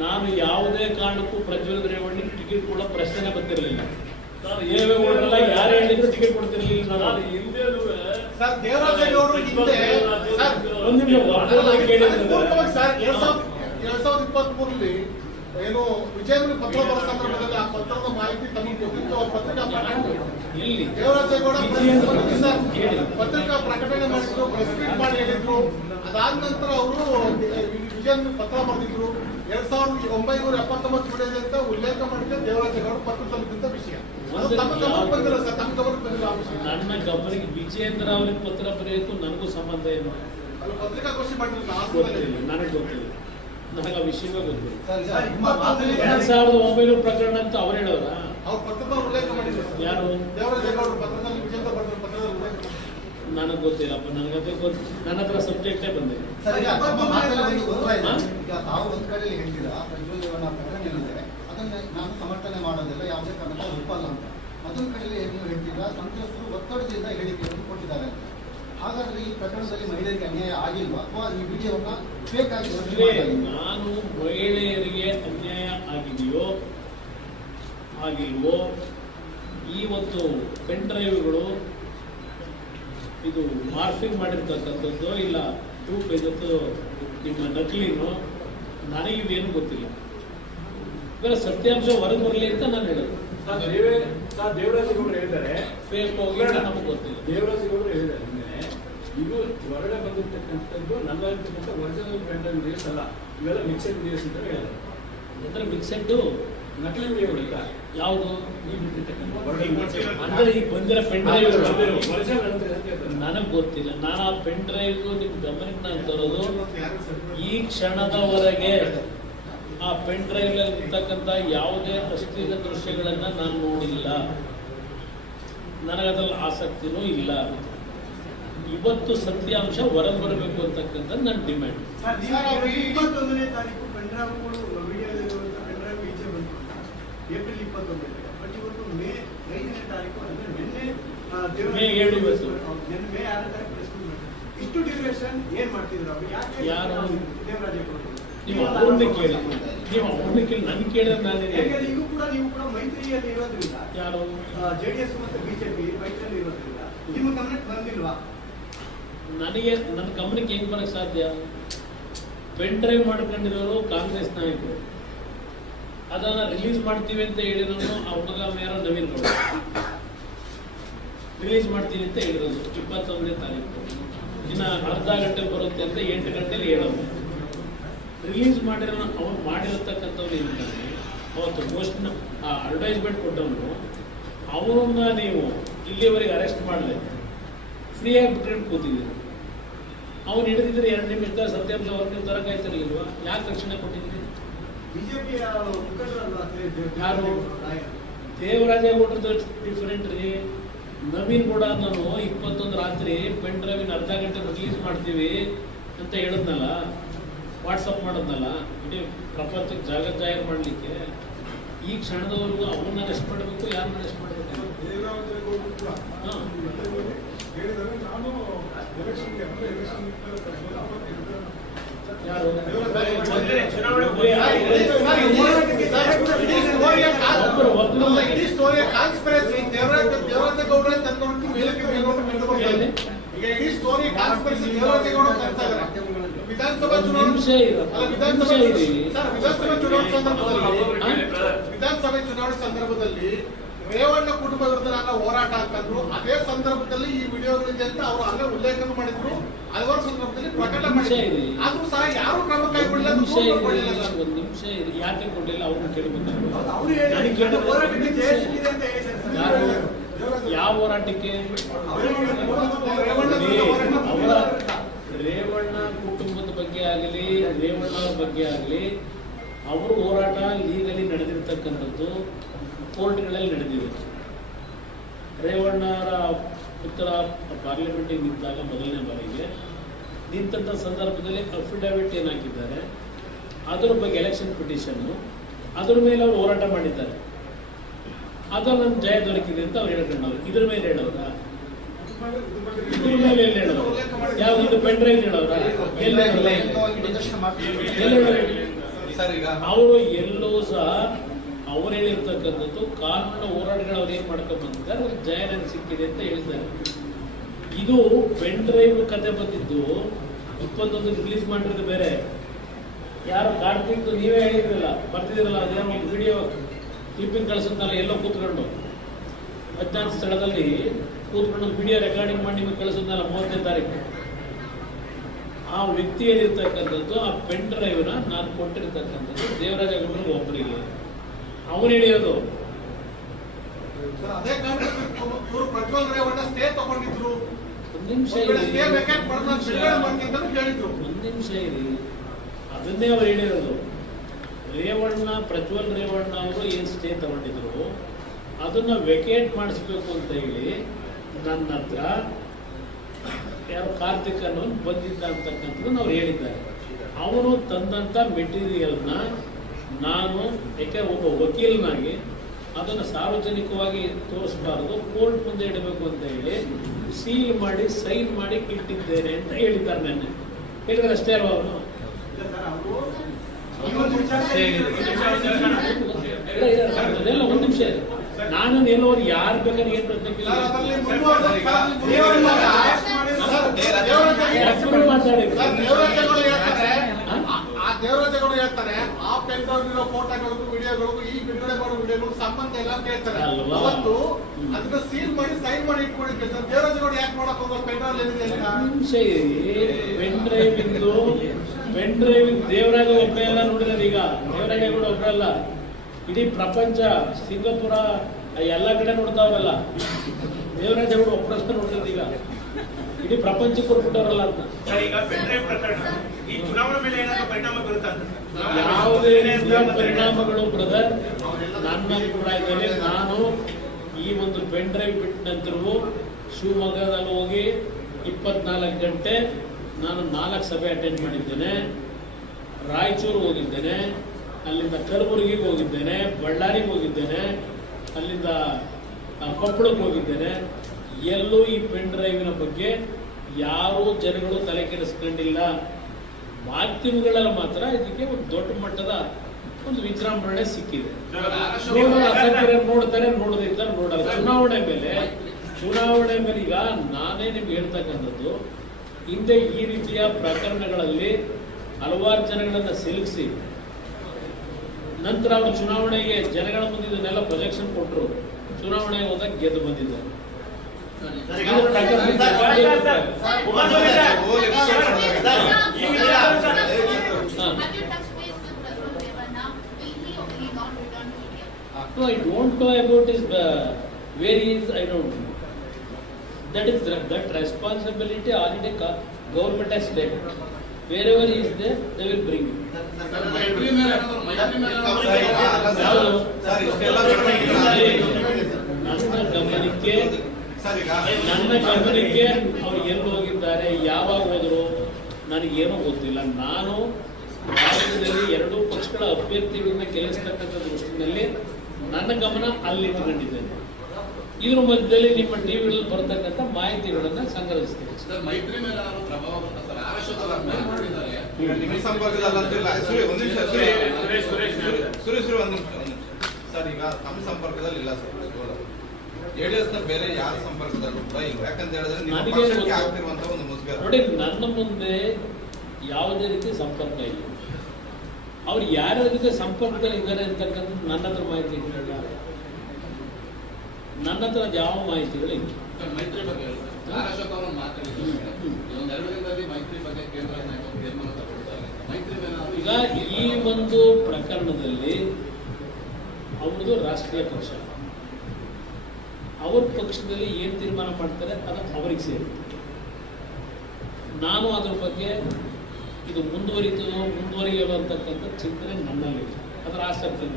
ನಾನು ಯಾವುದೇ ಕಾರಣಕ್ಕೂ ಪ್ರಜ್ವಲ್ ರೇವಣ್ಣ ಟಿಕೆಟ್ ಕೊಡೋ ಪ್ರಶ್ನೆ ಬಂದಿರಲಿಲ್ಲ ದೇವೇಗೌಡರೆಲ್ಲ ಯಾರು ಹೇಳಿದ್ರು ಟಿಕೆಟ್ ಕೊಡ್ತಿರ್ಲಿಲ್ಲ ನಾನು ಹಿಂದೆ ಸರ್ ಒಂದು ನಿಮಿಷ ಒಬ್ಬರನ್ನ ಕೇಳಿದ್ರೆ ಪೂರ್ವಕವಾಗಿ ಸರ್ ಎರಡ್ ಸಾವಿರದ ಇಪ್ಪತ್ತ್ ಮೂರರಲ್ಲಿ ಏನು ವಿಜಯಪುರ ಪತ್ರ ಬರೋ ಸಂದರ್ಭದಲ್ಲಿ ಆ ಪತ್ರದ ಮಾಹಿತಿ ತಮಗೆ ಗೊತ್ತಿತ್ತು ಅವ್ರ ಪತ್ರಿಕಾ ಪ್ರಕಟಣೆ ದೇವರಾಜೇಗೌಡ. ಪತ್ರಿಕಾ ಪ್ರಕಟಣೆ ಮಾಡಿದ್ರು ಪ್ರೆಸ್ ಮೀಟ್ ಮಾಡಿ ಹೇಳಿದ್ರು. ಅದಾದ ನಂತರ ಅವರು ವಿಜಯಪುರ ಪತ್ರ ಬರೆದಿದ್ರು. ಎರಡ್ ಸಾವಿರದ ಒಂಬೈನೂರ ಎಪ್ಪತ್ತೊಂಬತ್ತು ವಿಡಿಯೋದೆ ಅಂತ ಉಲ್ಲೇಖ ಮಾಡಿದ್ರೆ ದೇವರಾಜೇಗೌಡ ಪತ್ರ ತಲುಪಿದ್ದ ವಿಷಯ. ಅದು ತಮ್ಮ ಗಮನಕ್ಕೆ ಬಂದಿಲ್ಲ ಸರ್ ತಮ್ಮ ಗಮನಕ್ಕೆ ಬಂದಿಲ್ಲ ಆ ವಿಷಯ. ನನ್ನ ಗಮನಕ್ಕೆ ವಿಜೇಂದ್ರ ಅವ್ರಿಗೆ ಪತ್ರ ಬರೆಯೋಕ್ಕೂ ನನಗೂ ಸಂಬಂಧ ಏನು ಅಲ್ಲಿ ಪತ್ರಿಕಾಗೋಷ್ಠಿ ಗೊತ್ತಿಲ್ಲ ನನಗೆ ಗೊತ್ತಿಲ್ಲ. ನನಗೆ ಆ ವಿಷಯವೇ ಗೊತ್ತಿಲ್ಲ. ಎರಡ್ ಸಾವಿರದ ಒಂಬೈನೂರ ಪ್ರಕರಣ ಅಂತ ಅವ್ರು ಹೇಳೋರ ಅವ್ರ ಪತ್ರದ ಉಲ್ಲೇಖ ಮಾಡಿದ್ರು ಯಾರು? ದೇವರಾಜೇಗೌಡರ ಪತ್ರದಲ್ಲಿ ವಿಜೇಂದ್ರ ಪತ್ರದಲ್ಲಿ ಉಲ್ಲೇಖ. ನನಗೆ ಗೊತ್ತಿಲ್ಲಪ್ಪ ನನಗದೇ ಗೊತ್ತು. ನನ್ನ ಹತ್ರ ಸಬ್ಜೆಕ್ಟೇ ಬಂದಿದೆ ಸರ್, ಈಗ ತಾವು ಒಂದು ಕಡೆಯಲ್ಲಿ ಹೇಳ್ತೀರಾ? ಪ್ರಜ್ವಲ್ ಪ್ರಕರಣ ಏನಿದೆ ಅದನ್ನ ನಾನು ಸಮರ್ಥನೆ ಮಾಡೋದಿಲ್ಲ ಯಾವುದೇ ಕಾರಣಕ್ಕೂ ಒಪ್ಪಲ್ಲ ಅಂತ. ಮತ್ತೊಂದು ಕಡೆಯಲ್ಲಿ ಏನು ಹೇಳ್ತೀರಾ? ಸಂತ್ರಸ್ತರು ಒತ್ತಡದಿಂದ ಹೇಳಿಕೆಯನ್ನು ಕೊಟ್ಟಿದ್ದಾರೆ ಅಂತ. ಹಾಗಾದ್ರೆ ಈ ಪ್ರಕರಣದಲ್ಲಿ ಮಹಿಳೆಯರಿಗೆ ಅನ್ಯಾಯ ಆಗಿಲ್ವಾ? ಅಥವಾ ಈ ವಿಡಿಯೋನ ಫೇಕ್ ಆಗಿ? ನಾನು ಮಹಿಳೆಯರಿಗೆ ಅನ್ಯಾಯ ಆಗಿದೆಯೋ ಆಗಿಲ್ವೋ ಒಂದು ಪೆನ್ ಡ್ರೈವ್ಗಳು ಇದು ಮಾರ್ಫಿಂಗ್ ಮಾಡಿರ್ತಕ್ಕಂಥದ್ದು ಇಲ್ಲ ಟೂಪ್ ಇದ್ದು ನಿಮ್ಮ ನಕಲಿನೋ ನನಗಿದೇನು ಗೊತ್ತಿಲ್ಲ. ಇವರ ಸತ್ಯಾಂಶ ಹೊರಗೆ ಬರಲಿ ಅಂತ ನಾನು ಹೇಳೋದು. ದೇವರಾಜೇಗೌಡರು ಹೇಳಿದ್ದಾರೆ. ನಮಗೆ ಗೊತ್ತಿಲ್ಲ. ದೇವರಾಜೇಗೌಡರು ಹೇಳಿದ್ದಾರೆ. ಇದು ಹೊರಗಡೆ ಬಂದಿರ್ತಕ್ಕಂಥದ್ದು ನನ್ನಲ್ಲಿರ್ತಕ್ಕಂಥ ಒರಿಜಿನಲ್ ಬ್ರ್ಯಾಂಡ್ ವಿಡಿಯೋಸ್ ಅಲ್ಲ ಇವೆಲ್ಲ ಮಿಕ್ಸೆಡ್ ವಿಡಿಯೋಸ್ ಅಂತ ಹೇಳಿದ್ದಾರೆ. ಅಂದ್ರೆ ಮಿಕ್ಸೆಡ್ಡು ನಕಲಿ ವಿಡಿಯೋಗಳಿಲ್ಲ ಯಾವುದು? ಈ ಬಿಟ್ಟಿರ್ತಕ್ಕಂಥ ಅಂದ್ರೆ ಈಗ ಬಂದಿರೋ ಡ್ರೈವ್ ಒರಿಜಿನಲ್ ಅಂತ ಹೇಳ್ತಾರೆ ನನಗೆ ಗೊತ್ತಿಲ್ಲ. ನಾನು ಆ ಪೆನ್ ಡ್ರೈವ್ ನಿಮ್ ಗಮನಕ್ಕೆ ನಾನು ತರೋದು ಈ ಕ್ಷಣದವರೆಗೆ ಆ ಪೆನ್ ಡ್ರೈವ್ ಇರ್ತಕ್ಕಂಥ ಯಾವುದೇ ಅಶ್ಲೀಲ ದೃಶ್ಯಗಳನ್ನ ನಾನು ನೋಡಿಲ್ಲ. ನನಗದ್ರಲ್ಲಿ ಆಸಕ್ತಿನೂ ಇಲ್ಲ. ಇವತ್ತು ಸತ್ಯಾಂಶ ಹೊರಗೆ ಬರಬೇಕು ಅಂತಕ್ಕಂಥ ನನ್ನ ಡಿಮ್ಯಾಂಡ್ ಏಪ್ರಿಲ್ ಇಪ್ಪತ್ತೊಂದನೇ ಬಟ್ ಇವತ್ತು ಮೇ ಐದನೇ ತಾರೀಕು ಅಂದ್ರೆ ನಿನ್ನೆ ಮೇ ಏಳು ಇವತ್ತು. ಇಷ್ಟು ಡ್ಯೂರೇಷನ್ ಏನ್ ಮಾಡ್ತಿದ್ರು ಅವರು? ಯಾಕೆ ಯಾರು? ದೇವರಾಜೇಗೌಡರು ನೀವು ಅವ್ರನ್ನ ಕೇಳಿ. ನೀವು ಅವ್ರನ್ನ ಕೇಳಿ. ನನ್ ಕೇಳಿದ್ರೆ ಯಾಕಂದ್ರೆ ನಾನು ಈಗ ಕೂಡ ನೀವು ಕೂಡ ಮೈತ್ರಿಯಲ್ಲಿ ಇರೋದ್ರಿಂದ ಯಾರು? ಜೆಡಿಎಸ್ ಮತ್ತೆ ಬಿಜೆಪಿ ಮೈತ್ರಿಯಲ್ಲಿ ಇರೋದ್ರಿಂದ ನಿಮ್ಮ ಗಮನಕ್ಕೆ ಬಂದಿಲ್ವಾ? ನನಗೆ ನನ್ನ ಗಮನಕ್ಕೆ ಹೆಂಗ್ ಬರಕ್ ಸಾಧ್ಯ? ಪೆನ್ ಡ್ರೈವ್ ಮಾಡ್ಕೊಂಡಿರೋರು ಕಾಂಗ್ರೆಸ್ ನಾಯಕರು. ಅದನ್ನ ರಿಲೀಸ್ ಮಾಡ್ತೀವಿ ಅಂತ ಹೇಳಿರೋನು ಆ ಹುಡುಗ ಯಾರೋ ನವೀನ್ ಗೌಡ. ರಿಲೀಸ್ ಮಾಡ್ತೀನಿ ಅಂತ ಹೇಳಿರೋದು. ಇಪ್ಪತ್ತೊಂದನೇ ತಾರೀಕು. ದಿನ ಅರ್ಧ ಗಂಟೆ ಬರುತ್ತೆ ಅಂತ ಎಂಟು ಗಂಟೆಲಿ ಹೇಳೋದು. ರಿಲೀಸ್ ಮಾಡಿರೋ ಅವ್ರು ಮಾಡಿರತಕ್ಕಂಥವ್ರು ಏನಿದ್ದಾರೆ ಅವತ್ತು ಮೋಸ್ಟ್ ಆ ಅಡ್ವರ್ಟೈಸ್ಮೆಂಟ್ ಕೊಟ್ಟವನು ಅವರನ್ನ ನೀವು ಇಲ್ಲಿವರೆಗೆ ಅರೆಸ್ಟ್ ಮಾಡದೆ ಫ್ರೀಯಾಗಿ ಬಿಟ್ಕೊಂಡು ಕೂತಿದ್ದೀರಿ ಅವ್ನು ಹಿಡಿದಿದ್ರೆ ಎರಡು ನಿಮಿಷ ಸತ್ಯಾಂಶ ಅವ್ರಿಗೆ ತರಕಾಯ್ತಿರ್ಲಿಲ್ವಾ ಯಾಕೆ ರಕ್ಷಣೆ ಕೊಟ್ಟಿದ್ರಿ? ಯಾರು? ನಾಯಕರು ದೇವರಾಜೇಗೌಡರದ್ದು ಡಿಫರೆಂಟ್ ರೀ. ನವೀನ್ ಕೂಡ ನಾನು ಇಪ್ಪತ್ತೊಂದು ರಾತ್ರಿ ಪೆನ್ ಡ್ರೈವಿನ ಅರ್ಧ ಗಂಟೆ ರಿಲೀಸ್ ಮಾಡ್ತೀವಿ ಅಂತ ಹೇಳಿದ್ನಲ್ಲ ವಾಟ್ಸಪ್ ಮಾಡೋದ್ನಲ್ಲ ಇಡೀ ಪ್ರಪಂಚಕ್ಕೆ ಜಾಗ ಜಾಹೀರು ಮಾಡಲಿಕ್ಕೆ, ಈ ಕ್ಷಣದವರೆಗೂ ಅವ್ರನ್ನ ರೆಸ್ಟ್ ಮಾಡಬೇಕು, ಯಾರನ್ನ ರೆಸ್ಟ್ ಮಾಡಬೇಕು? ಯಾರು ಒಬ್ರು ಒಬ್ರು ಇಡೀ ಸ್ಟೋರಿಯ ಕಾನ್ಸ್ಪಿರಸಿ ದೇವರಾಜ ದೇವರಾಜೇಗೌಡರೇ ತಂದ್ಕೊಂಡು ಮೇಲಕ್ಕೆ ಮೇಲ್ಕೊಂಡು ಮೇಲೆ ಬರ್ತಾರೆ. ಈಗ ಇಡೀ ಸ್ಟೋರಿ ಕಾನ್ಸ್ಪಿರಸಿ ದೇವರಾಜೇಗೌಡ ತರ್ತಾ ಇದ್ದಾರೆ ಅಲ್ಲ ಒಂದು ವಿಧಾನಸಭೆ ಚುನಾವಣೆ ಸಂದರ್ಭದಲ್ಲಿ ವಿಧಾನಸಭೆ ಚುನಾವಣೆ ಸಂದರ್ಭದಲ್ಲಿ ರೇವಣ್ಣ ಕುಟುಂಬ ವಿರುದ್ಧ ನನ್ನ ಹೋರಾಟ ಹಾಕಿದ್ರು. ಅದೇ ಸಂದರ್ಭದಲ್ಲಿ ಈ ವಿಡಿಯೋಗಳಿದೆ ಅಂತ ಅವರು ಅಲ್ಲೇ ಉಲ್ಲೇಖ ಮಾಡಿದ್ರು. ಹಲವಾರು ಸಂದರ್ಭದಲ್ಲಿ ಪ್ರಕಟ ನಿಮಿಷ ಮಾಡಿದ್ರು. ಆದ್ರೂ ಸಹ ಯಾರು ಕ್ರಮ ಕೈಗೊಳ್ಳಿಲ್ಲ ಒಂದು ನಿಮಿಷ ನಿಮಿಷ ಯಾಕೆ ಕೊಡಲಿಲ್ಲ? ಅವ್ರನ್ನ ಕೇಳಬೇಕು. ಯಾವ ಹೋರಾಟಕ್ಕೆ? ರೇವಣ್ಣ ರೇವಣ್ಣ ಆಗಲಿ ರೇವಣ್ಣ ಅವ್ರ ಬಗ್ಗೆ ಆಗಲಿ, ಅವ್ರ ಹೋರಾಟ ಲೀಗಲ್ಲಿ ನಡೆದಿರ್ತಕ್ಕಂಥದ್ದು ಕೋರ್ಟ್ಗಳಲ್ಲಿ ನಡೆದಿದೆ. ರೇವಣ್ಣರ ಪುತ್ರ ಪಾರ್ಲಿಮೆಂಟಿಗೆ ನಿಂತಾಗ ಮೊದಲನೇ ಬಾರಿಗೆ. ನಿಂತಂಥ ಸಂದರ್ಭದಲ್ಲಿ ಅಫಿಡವಿಟ್ ಏನು ಅದರ ಬಗ್ಗೆ ಎಲೆಕ್ಷನ್ ಪಿಟಿಷನ್ನು ಅದರ ಮೇಲೆ ಅವರು ಹೋರಾಟ ಮಾಡಿದ್ದಾರೆ. ಅದು ನನ್ನ ಜಯ ದೊರಕಿದೆ ಅಂತ ಅವ್ರು ಹೇಳ್ಕೊಂಡವ್ರು ಇದ್ರ ಮೇಲೆ ಹೇಳೋರ ಇದ್ರ ಮೇಲೆ ಎಲ್ಲಿ ಹೇಳೋರು ಯಾವ್ದು ಇದು ಪೆನ್ ಡ್ರೈವ್ ಹೇಳೋರ ಎಲ್ಲಿ ಹೇಳೋರು? ಪ್ರದರ್ಶನ ಮಾಡ್ತೀವಿ ಅವರು ಎಲ್ಲೂ ಸಹ ಅವ್ರು ಹೇಳಿರ್ತಕ್ಕಂಥದ್ದು ಕಾನೂನು ಹೋರಾಟಗಳು ಅವ್ರು ಏನ್ ಮಾಡ್ಕೊಂಡ್ ಬಂದಿದ್ದಾರೆ? ಅವ್ರಿಗೆ ಜಯ ನನಗೆ ಸಿಕ್ಕಿದೆ ಅಂತ ಹೇಳಿದ್ದಾರೆ ಇದು ಪೆನ್ ಡ್ರೈವ್ ಕತೆ ಬಂದಿದ್ದು ಇಪ್ಪತ್ತೊಂದು ರಿಲೀಸ್ ಮಾಡಿರೋದು ಬೇರೆ. ಯಾರು ಕಾರ್ತಿಕ್ ನೀವೇ ಹೇಳಿದ್ರಲ್ಲ ಬರ್ತಿದಿರಲ್ಲ ಅದೇನೋ ಒಂದು ವಿಡಿಯೋ ಕ್ಲಿಪ್ಪಿಂಗ್ ಕಳಿಸುತ್ತಲ್ಲ ಎಲ್ಲೋ ಕೂತ್ಕೊಂಡು. ಮಧ್ಯಾಹ್ನ ಸ್ಥಳದಲ್ಲಿ ಕೂತ್ಕೊಂಡು ವಿಡಿಯೋ ರೆಕಾರ್ಡಿಂಗ್ ಮಾಡಿ ನಿಮಗೆ ಕಳಿಸಿದ್ನಲ್ಲ ಮೂವತ್ತನೇ ತಾರೀಕು. ಆ ವ್ಯಕ್ತಿಯಲ್ಲಿರ್ತಕ್ಕಂಥದ್ದು ಆ ಪೆನ್ ಡ್ರೈವ್ನ ನಾನು ಕೊಟ್ಟಿರ್ತಕ್ಕಂಥದ್ದು ದೇವರಾಜಗೌಡರು ಒಬ್ಬರಿಗೆ. ಅವನು ಹೇಳಿಯೋದು ಒಂದು ನಿಮಿಷ ಒಂದ್ ನಿಮಿಷ ಇರಿ. ಅದನ್ನೇ ಅವ್ರು ಹೇಳಿರೋದು ರೇವಣ್ಣ ಪ್ರಜ್ವಲ್ ರೇವಣ್ಣ ಅವರು ಏನು ಸ್ಟೇ ತಗೊಂಡಿದ್ರು ಅದನ್ನ ವೆಕೇಟ್ ಮಾಡಿಸ್ಬೇಕು ಅಂತ ಹೇಳಿ ನನ್ನ ಹತ್ರ ಕಾರ್ತಿಕ್ ಅನ್ನೋನು ಬಂದಿದ್ದ ಅಂತಕ್ಕಂಥದ್ದನ್ನು ಅವ್ರು ಹೇಳಿದ್ದಾರೆ ಅವನು ತಂದಂಥ ಮೆಟೀರಿಯಲ್ನ ನಾನು ಯಾಕೆ ಒಬ್ಬ ವಕೀಲನಾಗಿ ಅದನ್ನು ಸಾರ್ವಜನಿಕವಾಗಿ ತೋರಿಸಬಾರದು ಕೋರ್ಟ್ ಮುಂದೆ ಇಡಬೇಕು ಅಂತ ಹೇಳಿ ಸೀಲ್ ಮಾಡಿ ಸೈನ್ ಮಾಡಿ ಇಟ್ಟಿದ್ದೇನೆ ಅಂತ ಹೇಳಿದ್ದಾರೆ ನೆನ್ನೆ ಹೇಳಿದ್ರೆ ಅಷ್ಟೇ ಅಲ್ವಾ ಅವನು ಒಂದು ನಿಮಿಷ ಇದೆ ನಾನು ನಿಲ್ಲೋರು ಯಾರು ಬೇಕಾದ್ರೆ ಏನ್ ಪ್ರಶ್ನೆ. ಸರ್, ದೇವರಾಜೇಗೌಡ ಹೇಳ್ತಾರೆ ಆ- ಪೆನ್ ಇರೋ ಫೋಟೋಗಳಿಗೂ ವಿಡಿಯೋಗಳಿಗೂ ಈ ಬಿಡುಗಡೆ ಮಾಡೋ ವಿಡಿಯೋಗಳು ಸಂಬಂಧ ಇಲ್ಲ ಅಂತ ಹೇಳ್ತಾರೆ? ಅವತ್ತು. ಅದನ್ನ ಸೀಲ್ ಮಾಡಿ ಸೈನ್ ಮಾಡಿ ಇಟ್ಕೊಂಡಿದ್ದೆ ಸರ್. ದೇವರಾಜೇಗೌಡ ಯಾಕೆ ಮಾಡಕ್ ಹೋಗೋ ಪೆನ್ ಡ್ರೈವ್ ಏನಿದೆ ಪೆನ್ ಡ್ರೈವ್ ಇಂದು ಪೆನ್ ಡ್ರೈವ್ ದೇವರಾಜ ಒಬ್ಬರೇ ಎಲ್ಲ ನೋಡಿದ್ರೆ ಈಗ. ದೇವರಾಜ ಕೂಡ ಒಬ್ಬರಲ್ಲ ಇಡೀ ಪ್ರಪಂಚ ಸಿಂಗಾಪುರ ಎಲ್ಲ ಕಡೆ ನೋಡ್ತಾವ್ರಲ್ಲ ದೇವರಾಜ ಅವರು ನೋಡ್ತಿದ್ದೀಗ ಈಗ. ಇಡೀ ಪ್ರಪಂಚಕ್ಕೆ ಕೊಟ್ಬಿಟ್ಟವ್ರಲ್ಲ ಅಂತ? ಯಾವುದೇ ರೀತಿಯ ಪರಿಣಾಮಗಳು ಬ್ರದರ್ ನನ್ನ ಅಭಿಪ್ರಾಯದಲ್ಲಿ ನಾನು ಈ ಒಂದು ಪೆನ್ ಡ್ರೈವ್ ಬಿಟ್ಟ ನಂತರವೂ ಶಿವಮೊಗ್ಗದಲ್ಲಿ ಹೋಗಿ ಇಪ್ಪತ್ನಾಲ್ಕು ಗಂಟೆ ನಾನು ನಾಲ್ಕು ಸಭೆ ಅಟೆಂಡ್ ಮಾಡಿದ್ದೇನೆ. ರಾಯಚೂರು ಹೋಗಿದ್ದೇನೆ. ಅಲ್ಲಿಂದ ಕಲಬುರಗಿಗೆ ಹೋಗಿದ್ದೇನೆ. ಬಳ್ಳಾರಿಗೆ ಹೋಗಿದ್ದೇನೆ. ಅಲ್ಲಿಂದ ಕೊಪ್ಪಳಕ್ಕೆ ಹೋಗಿದ್ದೇನೆ. ಎಲ್ಲೂ ಈ ಪೆನ್ ಡ್ರೈವಿನ ಬಗ್ಗೆ ಯಾರೂ ಜನಗಳು ತಲೆ ಕೆಡಿಸ್ಕೊಂಡಿಲ್ಲ. ಮಾಧ್ಯಮಗಳಲ್ಲಿ ಮಾತ್ರ ಇದಕ್ಕೆ ಒಂದು ದೊಡ್ಡ ಮಟ್ಟದ ಒಂದು ವಿಜೃಂಭಣೆ ಸಿಕ್ಕಿದೆ. ನೋಡ್ತಾರೆ ನೋಡೋದಿಲ್ಲ ನೋಡಲ್ಲ. ಚುನಾವಣೆ ಮೇಲೆ ಚುನಾವಣೆ ಮೇಲೆ ಈಗ ನಾನೇ ನಿಮ್ಗೆ ಹೇಳ್ತಕ್ಕಂಥದ್ದು, ಹಿಂದೆ ಈ ರೀತಿಯ ಪ್ರಕರಣಗಳಲ್ಲಿ ಹಲವಾರು ಜನಗಳನ್ನ ಸಿಲುಕಿಸಿ ನಂತರ ಅವರು ಚುನಾವಣೆಗೆ ಜನಗಳ ಮುಂದೆ ಇದೆಲ್ಲ ಪ್ರಾಜೆಕ್ಷನ್ ಕೊಟ್ಟರು ಚುನಾವಣೆಯ ಹೋದಾಗ ಗೆದ್ದು ಬಂದಿದ್ದಾರೆ ಸರ್ ಸರ್ ಉಪಮೋದಿ ಸರ್ ಈ ವಿಡಿಯೋ ಎಲ್ಲಿ ಇತ್ತು ಹ್ಮ್ I don't know is I don't that is that responsibility already government has take wherever is they they will bring it ಗಮನಕ್ಕೆ ನನ್ನ ಗಮನಕ್ಕೆ ಅವ್ರು ಎಲ್ಲಿ ಹೋಗಿದ್ದಾರೆ ಯಾವಾಗ ಹೋದ್ರು ನನಗೇನು ಗೊತ್ತಿಲ್ಲ ನಾನು ರಾಜ್ಯದಲ್ಲಿ ಎರಡೂ ಪಕ್ಷಗಳ ಅಭ್ಯರ್ಥಿಗಳನ್ನ ಗೆಲ್ಲಿಸ್ತಕ್ಕಂಥ ದೃಷ್ಟಿನಲ್ಲಿ ನನ್ನ ಗಮನ ಅಲ್ಲಿ ಅಲ್ಲಿಟ್ಕೊಂಡಿದ್ದೇನೆ ಇದ್ರ ಮಧ್ಯದಲ್ಲಿ ನಿಮ್ಮ ಟಿವಿಗಳಲ್ಲಿ ಬರ್ತಕ್ಕಂಥ ಮಾಹಿತಿಗಳನ್ನ ಸಂಗ್ರಹಿಸ್ತೀನಿ ಏನಾದ್ರು ಪ್ರಭಾವ ಬರುತ್ತಾ ಸರ್ ನಿಮ್ಮ ಒಂದು ನಿಮಿಷ ಹೇಳ್ತಾರೆ. ಸುರೇಶ್ ಸುರೇಶ್ ಒಂದು ನಿಮಿಷ ಒಂದು ಸರ್ ಈಗ ನಮ್ಮ ಸಂಪರ್ಕದಲ್ಲಿ ಇಲ್ಲ ಸರ್. ಜೆಡಿಎಸ್ನ ಬೇರೆ ಯಾರ ಸಂಪರ್ಕದಲ್ಲೂ ಕೂಡ ಇಲ್ಲ. ಯಾಕಂತ ಹೇಳಿದ್ರೆ ನಿಮ್ಮ ಪಕ್ಷಕ್ಕೆ ಗೊತ್ತು. ಒಂದು ಮುಜುಗರ. ನೋಡಿ ನನ್ನ ಮುಂದೆ ಯಾವುದೇ ರೀತಿ ಸಂಪರ್ಕ ಇಲ್ಲ. ಅವ್ರು ಯಾರ ಜೊತೆ ಸಂಪರ್ಕದಲ್ಲಿ ಇದ್ದಾರೆ ಅಂತಕ್ಕಂಥದ್ದು ನನ್ನ ಹತ್ರ ಮಾಹಿತಿ ಇಲ್ಲ. ನನ್ನ ಹತ್ರ ಯಾವ ಮಾಹಿತಿಗಳಿಲ್ಲ ಇಲ್ಲ. ಮೈತ್ರಿ ಬಗ್ಗೆ ಹೇಳಿ ಸರ್. ಆರ್ ಅಶೋಕ್ ಅವರು ಮಾತಾಡಿದ್ದಾರೆ ಒಂದು ಎರಡು ದಿನದಲ್ಲಿ ಮೈತ್ರಿ ಬಗ್ಗೆ ಕೇಂದ್ರ ನಾಯಕರು ತೀರ್ಮಾನ ತಗೊಳ್ತಾರೆ ಮೈತ್ರಿ ಮೇಲೆ ಏನಾದ್ರು ಈಗ ಈ ಒಂದು ಪ್ರಕರಣದಲ್ಲಿ ಅವ್ರದ್ದು ರಾಷ್ಟ್ರೀಯ ಪಕ್ಷ. ಅವ್ರ ಪಕ್ಷದಲ್ಲಿ ಏನು ತೀರ್ಮಾನ ಮಾಡ್ತಾರೆ ಅದು ಅವರಿಗೆ ಸೇರುತ್ತೆ ನಾನು ಅದ್ರ ಬಗ್ಗೆ ಇದು ಮುಂದುವರಿತದೋ ಮುಂದುವರಿಯಲು ಅಂತಕ್ಕಂಥ ಚಿಂತನೆ ನನ್ನಲ್ಲಿ ಅದರ ಆಸಕ್ತಿ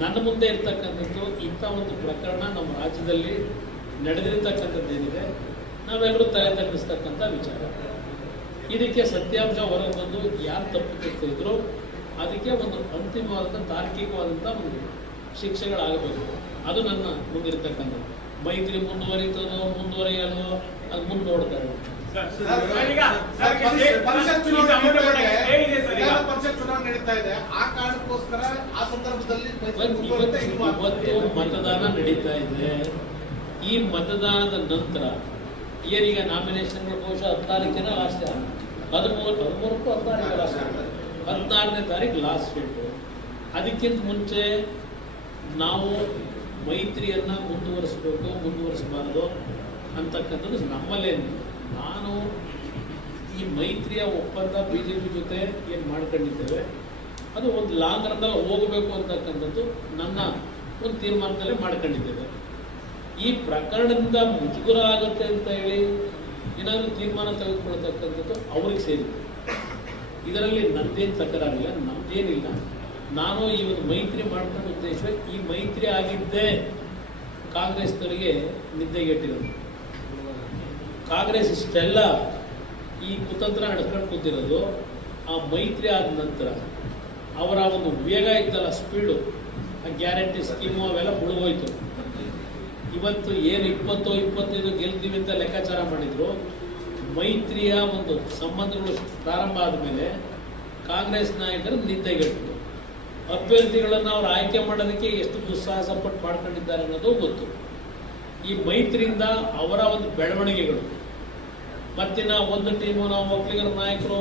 ನನ್ನ ಮುಂದೆ ಇರ್ತಕ್ಕಂಥದ್ದು ಇಂಥ ಒಂದು ಪ್ರಕರಣ ನಮ್ಮ ರಾಜ್ಯದಲ್ಲಿ ನಡೆದಿರ್ತಕ್ಕಂಥದ್ದು ಏನಿದೆ, ನಾವೆಲ್ಲರೂ ತಲೆ ತಗ್ಗಿಸ್ತಕ್ಕಂಥ ವಿಚಾರ. ಇದಕ್ಕೆ ಸತ್ಯಾಂಶ ಹೊರಗೆ ಬಂದು ಯಾರು ತಪ್ಪು ಇದ್ರು ಅದಕ್ಕೆ ಒಂದು ಅಂತಿಮವಾದಂಥ ತಾರ್ಕಿಕವಾದಂಥ ಒಂದು ಶಿಕ್ಷೆಗಳಾಗಬೇಕು. ಅದು ನನ್ನ ಮುಂದಿರ್ತಕ್ಕಂಥದ್ದು. ಮೈತ್ರಿ ಮುಂದುವರಿತದೋ ಮುಂದುವರಿಯಲು ಅದು ಮುಂದೆ ನೋಡ್ತಾರೆ ಪರಿಷತ್ ಚುನಾವಣೆ ಹೇಗಿದೆ ಸರ್ ಈಗ? ಪರಿಷತ್ ಚುನಾವಣೆ ನಡೀತಾ ಇದೆ. ಆ ಕಾರಣಕ್ಕೋಸ್ಕರ ಆ ಸಂದರ್ಭದಲ್ಲಿ ಇವತ್ತು ಮತದಾನ ನಡೀತಾ ಇದೆ. ಈ ಮತದಾನದ ನಂತರ ಏನೀಗ ನಾಮಿನೇಷನ್ಗಳು ಬಹುಶಃ ಹದಿನಾಲ್ಕಿನ ಲಾಸ್ಟ್ ಹದಿಮೂರು ಹದಿಮೂರಕ್ಕೂ ಹದಿನಾಲ್ಕು ಲಾಸ್ಟ್ ಹದಿನಾರನೇ ತಾರೀಕು ಲಾಸ್ಟ್ ಡೇಟು ಅದಕ್ಕಿಂತ ಮುಂಚೆ ನಾವು ಮೈತ್ರಿಯನ್ನು ಮುಂದುವರಿಸಬೇಕು, ಮುಂದುವರಿಸಬಾರ್ದು ಅಂತಕ್ಕಂಥದ್ದು ನಮ್ಮಲ್ಲೇ ನಾನು ಈ ಮೈತ್ರಿಯ ಒಪ್ಪಂದ ಬಿ ಜೆ ಪಿ ಜೊತೆ ಏನು ಮಾಡ್ಕೊಂಡಿದ್ದೇವೆ, ಅದು ಒಂದು ಲಾಂಗ್ ರನ್ನಲ್ಲಿ ಹೋಗಬೇಕು ಅಂತಕ್ಕಂಥದ್ದು ನನ್ನ ಒಂದು ತೀರ್ಮಾನದಲ್ಲೇ ಮಾಡ್ಕೊಂಡಿದ್ದೇವೆ. ಈ ಪ್ರಕರಣದಿಂದ ಮುಜುಗುರ ಆಗುತ್ತೆ ಅಂತ ಹೇಳಿ ಏನಾದರೂ ತೀರ್ಮಾನ ತೆಗೆದುಕೊಳ್ತಕ್ಕಂಥದ್ದು ಅವ್ರಿಗೆ ಸೇರಿದೆ. ಇದರಲ್ಲಿ ನನ್ನದೇನು ತಕರಾರಿಲ್ಲ ನಮ್ದೇನಿಲ್ಲ ನಾನು ಈ ಒಂದು ಮೈತ್ರಿ ಮಾಡ್ಕೊಂಡ ಉದ್ದೇಶ ಈ ಮೈತ್ರಿ ಆಗಿದ್ದೇ ಕಾಂಗ್ರೆಸ್ನವರಿಗೆ ನಿದ್ದೆಗೆಟ್ಟಿರೋದು. ಕಾಂಗ್ರೆಸ್ ಇಷ್ಟೆಲ್ಲ ಈ ಕುತಂತ್ರ ನಡ್ಕೊಂಡು ಕೂತಿರೋದು, ಆ ಮೈತ್ರಿ ಆದ ನಂತರ ಅವರ ಒಂದು ವೇಗ ಇತ್ತಲ್ಲ ಸ್ಪೀಡು ಆ ಗ್ಯಾರಂಟಿ ಸ್ಕೀಮು ಅವೆಲ್ಲ ಮುಳುಗೋಯ್ತು. ಇವತ್ತು ಏನು ಇಪ್ಪತ್ತು ಇಪ್ಪತ್ತೈದು ಗೆಲ್ತೀವಿ ಅಂತ ಲೆಕ್ಕಾಚಾರ ಮಾಡಿದ್ರು, ಮೈತ್ರಿಯ ಒಂದು ಸಂಬಂಧಗಳು ಪ್ರಾರಂಭ ಆದಮೇಲೆ ಕಾಂಗ್ರೆಸ್ ನಾಯಕರು ನಿದ್ದೆಗೆಟ್ಟರು ಅಭ್ಯರ್ಥಿಗಳನ್ನು ಅವರು ಆಯ್ಕೆ ಮಾಡೋದಕ್ಕೆ ಎಷ್ಟು ದುಸ್ಸಾಹಸ ಪಟ್ಟು ಮಾಡ್ಕೊಂಡಿದ್ದಾರೆ ಅನ್ನೋದು ಗೊತ್ತು. ಈ ಮೈತ್ರಿಯಿಂದ ಅವರ ಒಂದು ಬೆಳವಣಿಗೆಗಳು. ಮತ್ತೆ ಮತ್ತಿನ ಒಂದು ಟೀಮು ನಾವು ಒಕ್ಕಲಿಗರ ನಾಯಕರು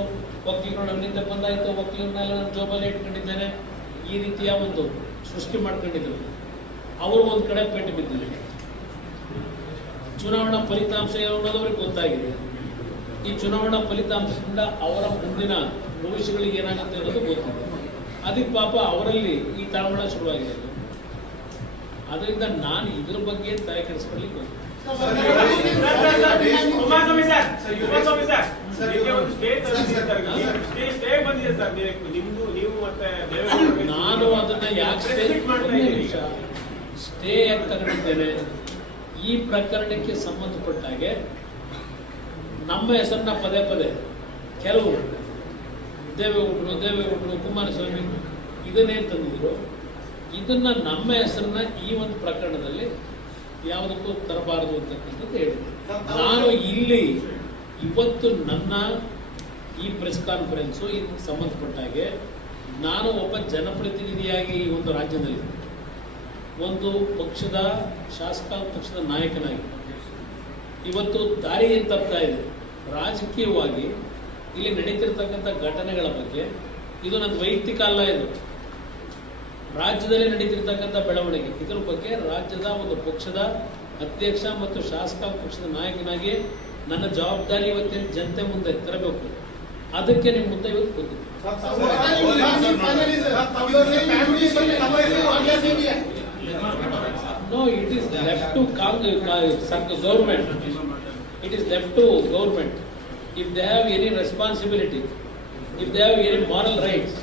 ಒಕ್ಕಲಿಗರು ನಿಂತೆ ಬಂದಾಯಿತು ಒಕ್ಕಲಿಗರನ್ನೆಲ್ಲ ನಾನು ಜೋಬಲ್ಲಿ ಇಟ್ಕೊಂಡಿದ್ದೇನೆ. ಈ ರೀತಿಯ ಒಂದು ಸೃಷ್ಟಿ ಮಾಡ್ಕೊಂಡಿದ್ರು. ಅವರು ಒಂದು ಕಡೆ ಪೆಟ್ಟು ಬಿದ್ದಿದೆ ಚುನಾವಣಾ ಫಲಿತಾಂಶ ಏನು ಅನ್ನೋದು ಅವ್ರಿಗೆ ಗೊತ್ತಾಗಿದೆ. ಈ ಚುನಾವಣಾ ಫಲಿತಾಂಶದಿಂದ ಅವರ ಮುಂದಿನ ಭವಿಷ್ಯಗಳಿಗೆ ಏನಾಗುತ್ತೆ ಅನ್ನೋದು ಗೊತ್ತಿದೆ. ಅದಕ್ಕೆ ಪಾಪ ಅವರಲ್ಲಿ ಈ ತಳಮಳ ಶುರುವಾಗಿದೆ. ಅದರಿಂದ ನಾನು ಇದ್ರ ಬಗ್ಗೆ ತಲೆ ಕೆಡಿಸ್ಕೊಳ್ಳಿಕ್ಕೆ ನಾನು ಅದನ್ನ ಯಾಕೆ ಸ್ಟೇ ಅಂತ ತಗೊಂಡಿದ್ದೇನೆ? ಈ ಪ್ರಕರಣಕ್ಕೆ ಸಂಬಂಧಪಟ್ಟ ಹಾಗೆ ನಮ್ಮ ಹೆಸರನ್ನ ಪದೇ ಪದೇ ಕೆಲವು ದೇವೇಗೌಡರು ದೇವೇಗೌಡರು, ಕುಮಾರಸ್ವಾಮಿ ಇದನ್ನೇ ತಂದಿದ್ರು. ಇದನ್ನ ನಮ್ಮ ಹೆಸರನ್ನ ಈ ಒಂದು ಪ್ರಕರಣದಲ್ಲಿ ಯಾವುದಕ್ಕೂ ತರಬಾರದು ಅಂತಕ್ಕಂಥದ್ದು ಹೇಳಿದೆ ನಾನು ಇಲ್ಲಿ ಇವತ್ತು ನನ್ನ ಈ ಪ್ರೆಸ್ ಕಾನ್ಫರೆನ್ಸು ಇದಕ್ಕೆ ಸಂಬಂಧಪಟ್ಟ ಹಾಗೆ ನಾನು ಒಬ್ಬ ಜನಪ್ರತಿನಿಧಿಯಾಗಿ ಈ ಒಂದು ರಾಜ್ಯದಲ್ಲಿ ಒಂದು ಪಕ್ಷದ ಶಾಸಕ ಪಕ್ಷದ ನಾಯಕನಾಗಿ ಇವತ್ತು ದಾರಿ ತಪ್ತಾ ಇದೆ ರಾಜಕೀಯವಾಗಿ ಇಲ್ಲಿ ನಡೀತಿರ್ತಕ್ಕಂಥ ಘಟನೆಗಳ ಬಗ್ಗೆ ಇದು ನನ್ನ ವೈಯಕ್ತಿಕ ಅಲ್ಲ ಇದು ರಾಜ್ಯದಲ್ಲಿ ನಡೀತಿರ್ತಕ್ಕಂಥ ಬೆಳವಣಿಗೆ ಇದ್ರ ಬಗ್ಗೆ ರಾಜ್ಯದ ಒಂದು ಪಕ್ಷದ ಅಧ್ಯಕ್ಷ ಮತ್ತು ಶಾಸಕ ಪಕ್ಷದ ನಾಯಕನಾಗಿ ನನ್ನ ಜವಾಬ್ದಾರಿ ಇವತ್ತಿನ ಜನತೆ ಮುಂದೆ ತರಬೇಕು ಅದಕ್ಕೆ ನಿಮ್ಮ ಮುಂದೆ ಇವತ್ತು ಕೂತಿದ್ದೆ No, it is left to uh, government. It is left to government. If they have any responsibility, if they have any moral rights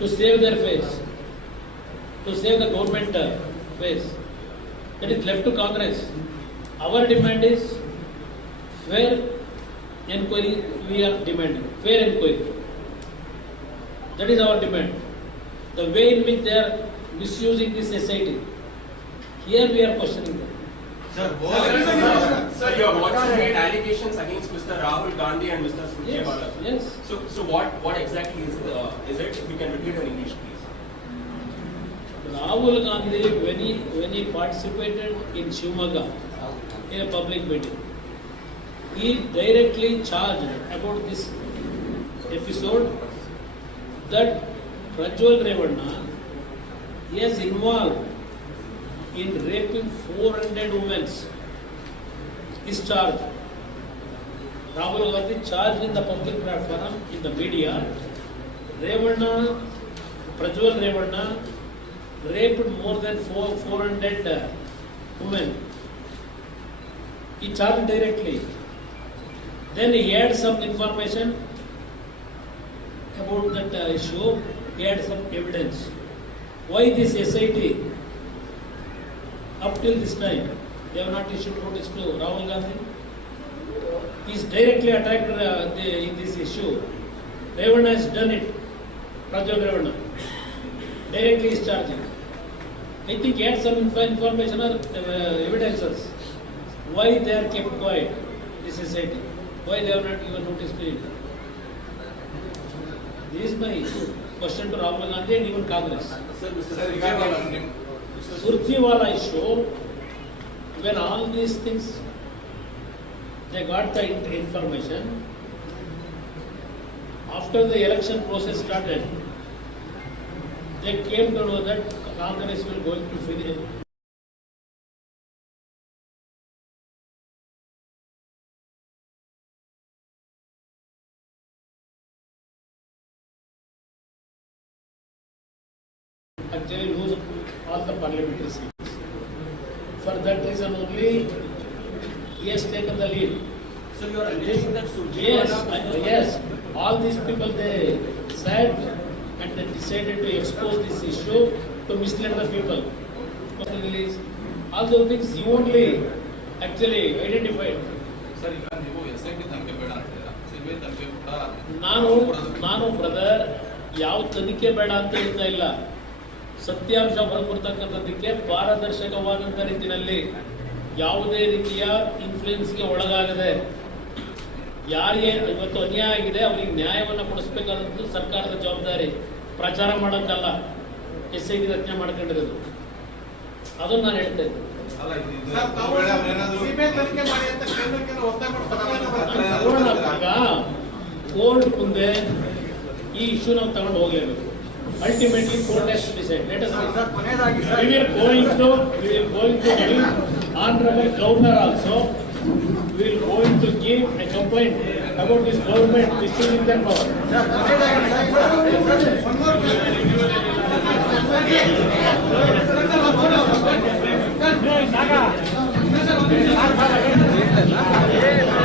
to save their face, to save the government uh, face, that is left to Congress. Our demand is fair inquiry, we are demanding, fair inquiry. That is our demand. The way in which they are misusing this society, here we are questioning them. Sir, sir, your WhatsApp made allegations against Mr. Rahul Gandhi and Mr. Surjewala. Yes, yes. So, so what, what exactly is, uh, is it? If you can repeat in English, please. Rahul Gandhi, when he, when he participated in Shivamoga in a public meeting, he directly charged about this episode that Prajwal Revanna is involved in raping 400 women. Is charged. Rahul Gandhi charged in the public platform, in the media, Revanna, Prajwal Revanna raped more than four, 400 uh, women. He charged directly. Then he had some information about that uh, issue. He had some evidence. Why this SIT up till this time they have not issued notice to Rahul Gandhi? He is directly attacked uh, the, in this issue. Revanna has done it. Prajwal Revanna directly is charging. I think he had some info- information or uh, evidences. Why they are kept quiet, this society? Why they have not given notice to it? This is my question to Rahul Gandhi and even Congress. Sir, Mr. Sir Surti Wala is sure when all these things they got the information after the election process started they came to know that Congress will going to finish actually who's all the parliamentary seats. For that reason only, he has taken the lead. So you are alleging that Yes, Surjewala. I- yes, all these people, they said and they decided to expose this issue to mislead the people. All those things you only actually identified. Sir ಈಗ ನೀವು S I T ತನಿಖೆ ಬೇಡ ಅಂತೀರಾ CBI ತನಿಖೆ ಕೂಡ ನಾನು ನಾನು brother ಯಾವ ತನಿಖೆ ಬೇಡ ಅಂತ ಹೇಳ್ತಾ ಇಲ್ಲ ಸತ್ಯಾಂಶ ಹೊರಬರ್ತಕ್ಕಂಥದ್ದಕ್ಕೆ ಪಾರದರ್ಶಕವಾದಂಥ ರೀತಿಯಲ್ಲಿ ಯಾವುದೇ ರೀತಿಯ ಇನ್ಫ್ಲೂಯೆನ್ಸ್ಗೆ ಒಳಗಾಗದೆ ಯಾರಿಗೆ ಇವತ್ತು ಅನ್ಯಾಯ ಆಗಿದೆ ಅವರಿಗೆ ನ್ಯಾಯವನ್ನು ಕೊಡಿಸ್ಬೇಕಾದಂಥದ್ದು ಸರ್ಕಾರದ ಜವಾಬ್ದಾರಿ. ಪ್ರಚಾರ ಮಾಡೋಕ್ಕಲ್ಲ. ಎಸ್ ಐ ಟಿ ರಚನೆ ಮಾಡ್ಕೊಂಡಿರೋದು. ಅದನ್ನು ನಾನು ಹೇಳ್ತಾ ಇದ್ದೆ. ಕೋರ್ಟ್ ಮುಂದೆ ಈ ಇಶ್ಯೂ ನಾವು ತಗೊಂಡು ಹೋಗಲೇಬೇಕು. Ultimately court has to decide let us we will going to we will going to give honorable governor also we will going to give a complaint about this government misusing their power more.